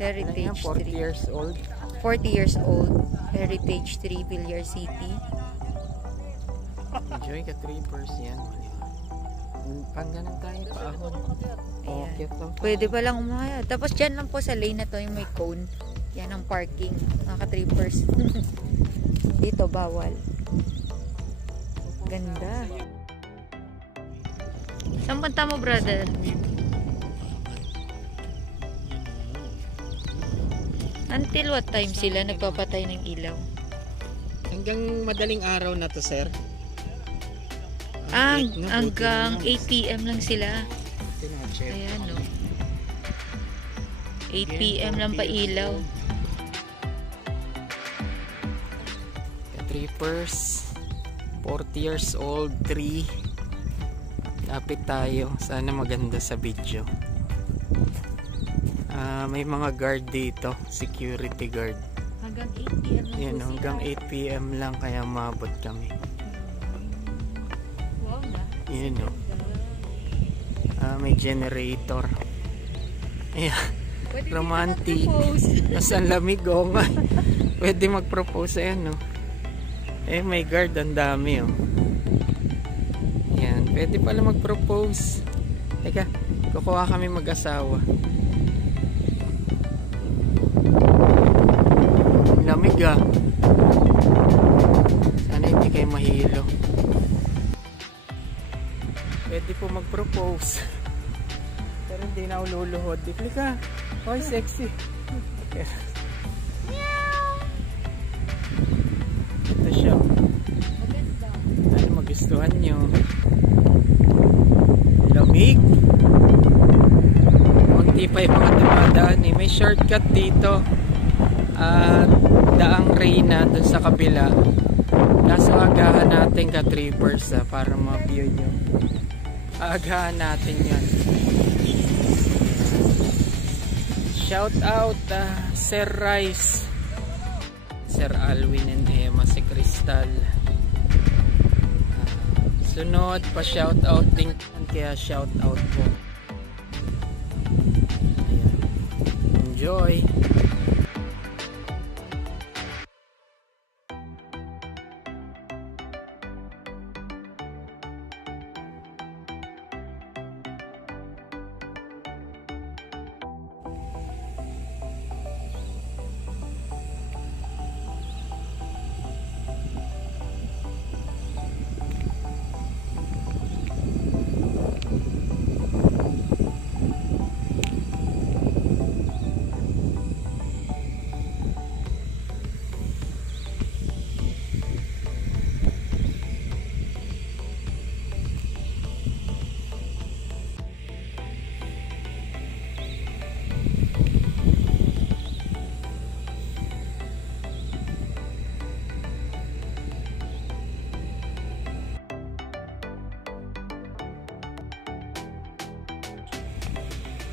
Heritage 40 3. years old. 40 years old. Heritage 3, Villar City. Enjoy ka 3% yan. Pang ganun tayo, paahon. Okay, Pwede pa lang umaya. Tapos dyan lang po sa lane na to yung may cone. Yan ang parking. Mga ka-trippers. Dito bawal. Ganda. Saan punta mo, brother? Until what time sila nagpapatay ng ilaw? Hanggang madaling araw na to, sir. Hanggang 8 PM lang sila. Tinacheck. Ayan, no. 8 PM lang pa ilaw. Trippers, 40 years old, 3. Lapit tayo. Sana maganda sa video. May mga guard dito. Security guard. Hanggang 8 PM lang. Yan, hanggang 8 PM lang kaya mabot kami. Wow na. Yan, no. May generator. Ayan. Romantic. Nasaan lamig, oh nga. Pwede mag-propose, ayan, no. May guard, ang dami, oh. Yan, pwede pala mag-propose. Teka, kukuha kami mag-asawa. Lamig, ah. Sana hindi kayo mahilo. Pwede po mag-propose. Pero hindi na ako luluhod. Dikli ka. Hoy, sexy. Ito siya. Ano magustuhan nyo? Lamig. Kunti pa yung mga dumadaan eh. May shortcut dito. Daang Reyna dun sa kabila. Kaso agahan natin ka-trippers para ma-view nyo. Agahan natin yan. Shout out Sir Rice, Sir Alwin and Emma, si Crystal. Sunod pa shout out din, kaya shout out po. Ayan. Enjoy.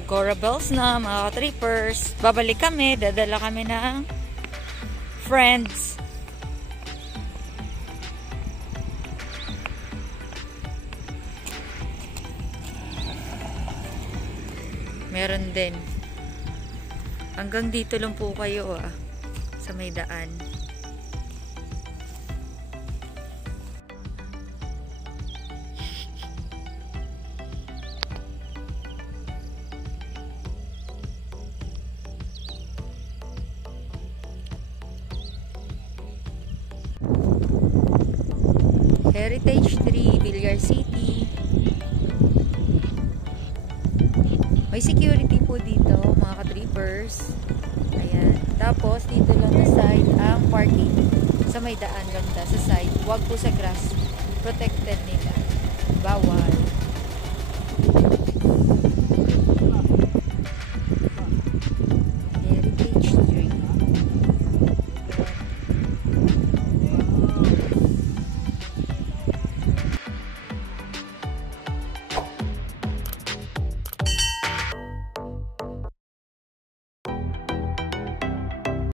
Gora Bells na, mga trippers. Babalik kami, dadala kami ng friends. Meron din. Hanggang dito lang po kayo sa may daan. Heritage 3, Villar City. May security po dito, mga ka-trippers. Ayan. Tapos, dito lang sa side ang parking. Sa may daan ganda sa side. Huwag po sa grass. Protected nila. Bawal.